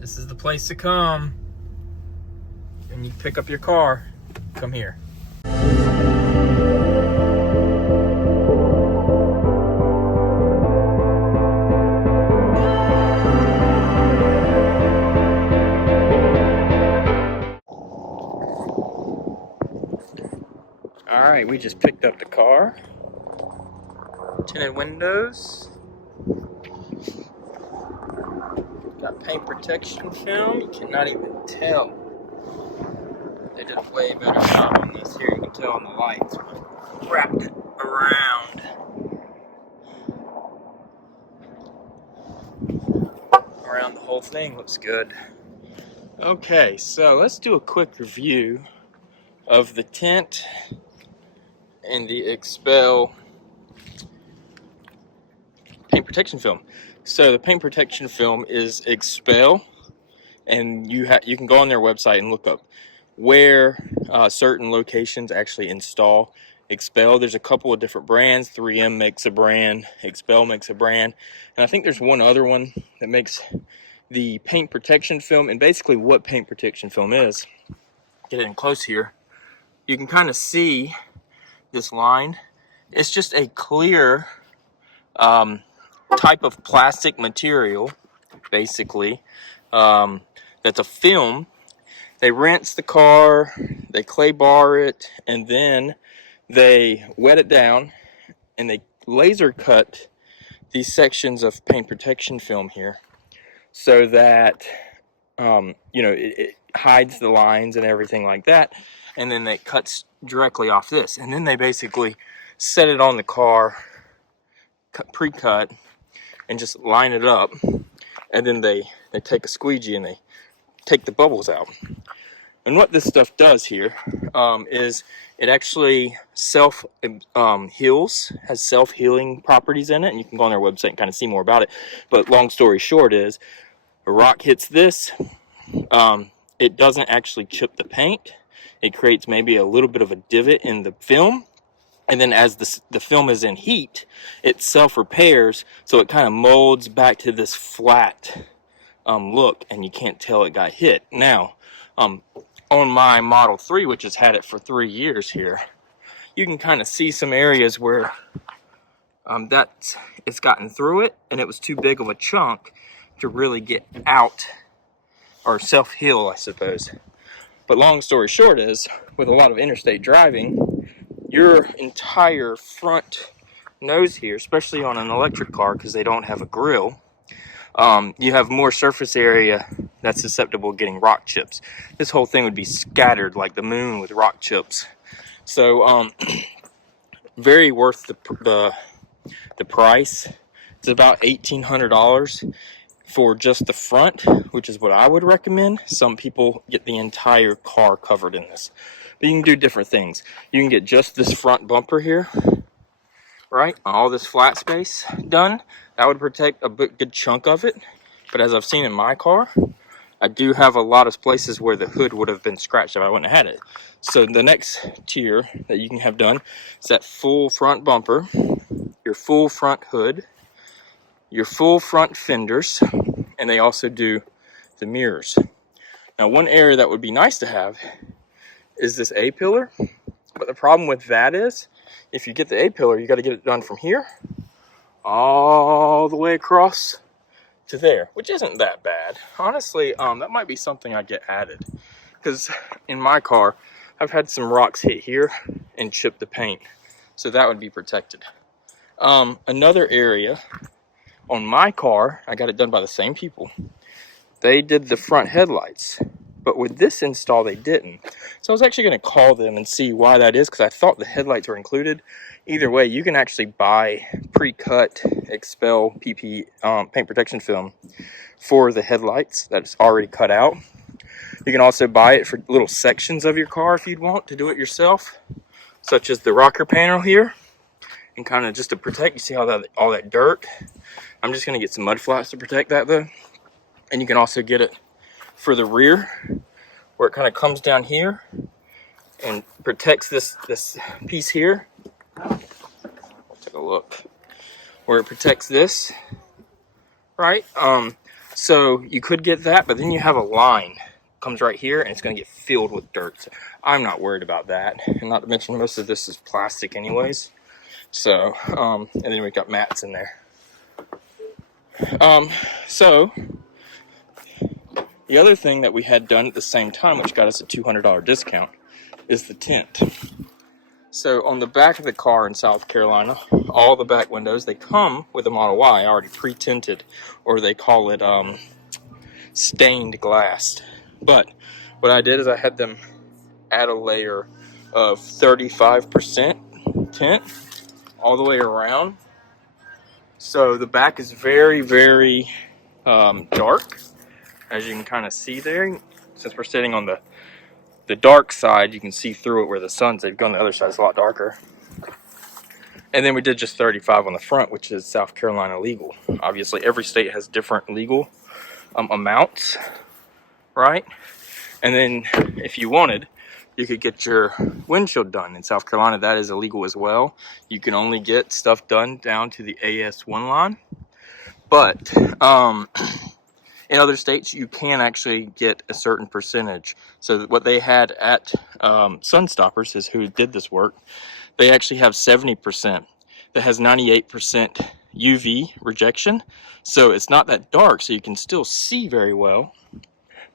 This is the place to come. And you pick up your car, come here. All right, we just picked up the car. Tinted windows. Got paint protection film. You cannot even tell. They did a way better job on this. Here you can tell on the lights. Wrapped it around. Around the whole thing. Looks good. Okay, so let's do a quick review of the tint and the XPEL paint protection film. So the paint protection film is XPEL, and you can go on their website and look up where certain locations actually install XPEL. There's a couple of different brands. 3M makes a brand, XPEL makes a brand, and I think there's one other one that makes the paint protection film. And basically what paint protection film is, get it in close here, you can kind of see this line. It's just a clear type of plastic material, basically, that's a film. They rinse the car, they clay bar it, and then they wet it down, and they laser cut these sections of paint protection film here so that it hides the lines and everything like that, and then it cuts directly off this, and then they basically set it on the car pre-cut and just line it up, and then they take a squeegee and they take the bubbles out. And what this stuff does here is it actually heals, has self-healing properties in it, and you can go on their website and kind of see more about it. But long story short is, a rock hits this, it doesn't actually chip the paint. It creates maybe a little bit of a divot in the film, and then as the film is in heat, it self-repairs, so it kind of molds back to this flat look, and you can't tell it got hit. Now, on my Model 3, which has had it for 3 years here, you can kind of see some areas where it's gotten through it, and it was too big of a chunk to really get out, or self-heal, I suppose. But long story short is, with a lot of interstate driving, your entire front nose here, especially on an electric car because they don't have a grill, you have more surface area that's susceptible to getting rock chips. This whole thing would be scattered like the moon with rock chips. So very worth the price. It's about $1,800 for just the front, which is what I would recommend. Some people get the entire car covered in this, but you can do different things. You can get just this front bumper here, right, all this flat space done. That would protect a good chunk of it. But as I've seen in my car, I do have a lot of places where the hood would have been scratched if I wouldn't have had it. So the next tier that you can have done is that full front bumper, your full front hood, your full front fenders, and they also do the mirrors. Now, one area that would be nice to have is this A-pillar, but the problem with that is, if you get the A-pillar, you got to get it done from here all the way across to there, which isn't that bad. Honestly, that might be something I get added, because in my car, I've had some rocks hit here and chip the paint, so that would be protected. Another area on my car, I got it done by the same people. They did the front headlights, but with this install, they didn't. So I was actually going to call them and see why that is, because I thought the headlights were included. Either way, you can actually buy pre-cut XPEL PP paint protection film for the headlights that's already cut out. You can also buy it for little sections of your car if you'd want to do it yourself, such as the rocker panel here, and kind of just to protect. You see all that dirt? I'm just going to get some mud flats to protect that though. And you can also get it for the rear, where it kind of comes down here and protects this piece here. I'll take a look. Where it protects this, right? So you could get that, but then you have a line comes right here and it's going to get filled with dirt. So I'm not worried about that, and not to mention most of this is plastic anyways. So and then we've got mats in there. So the other thing that we had done at the same time, which got us a $200 discount, is the tint. So on the back of the car in South Carolina, all the back windows, they come with a Model Y already pre-tinted, or they call it stained glass. But what I did is I had them add a layer of 35% tint all the way around. So the back is very, very dark, as you can kind of see there. Since we're sitting on the dark side, you can see through it where the sun's. They've gone the other side, it's a lot darker. And then we did just 35 on the front, which is South Carolina legal. Obviously, every state has different legal amounts, right? And then if you wanted, you could get your windshield done. In South Carolina, that is illegal as well. You can only get stuff done down to the AS1 line. But in other states, you can actually get a certain percentage. So what they had at Sunstoppers is who did this work. They actually have 70% that has 98% UV rejection. So it's not that dark, so you can still see very well,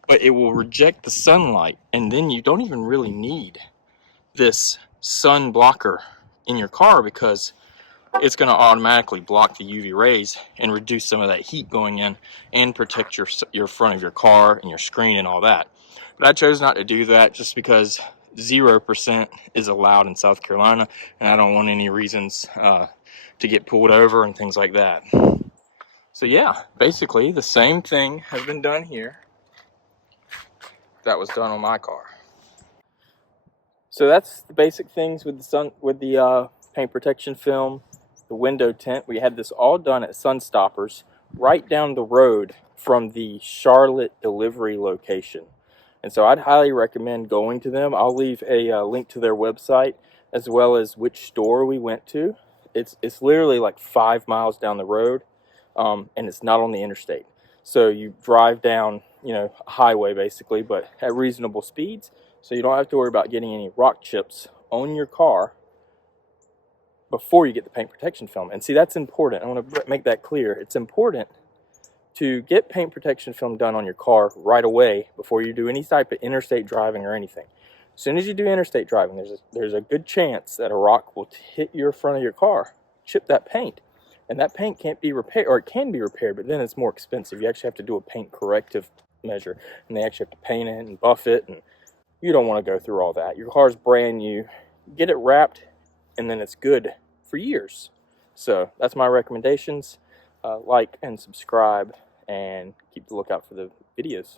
but it will reject the sunlight. And then you don't even really need this sun blocker in your car, because it's going to automatically block the UV rays and reduce some of that heat going in and protect your front of your car and your screen and all that. But I chose not to do that just because 0% is allowed in South Carolina, and I don't want any reasons to get pulled over and things like that. So yeah, basically the same thing has been done here that was done on my car. So that's the basic things with the paint protection film, the window tint. We had this all done at Sunstoppers, right down the road from the Charlotte delivery location. And so I'd highly recommend going to them. I'll leave a link to their website as well as which store we went to. It's literally like 5 miles down the road, and it's not on the interstate. So you drive down, a highway basically, but at reasonable speeds. So you don't have to worry about getting any rock chips on your car before you get the paint protection film. And see, that's important. I want to make that clear. It's important to get paint protection film done on your car right away before you do any type of interstate driving or anything. As soon as you do interstate driving, there's a good chance that a rock will hit your front of your car, chip that paint. And that paint can't be repaired, or it can be repaired, but then it's more expensive. You actually have to do a paint corrective measure, and they actually have to paint it and buff it, and you don't want to go through all that. Your car's brand new. Get it wrapped, and then it's good for years. So that's my recommendations. Like and subscribe, and keep the lookout for the videos.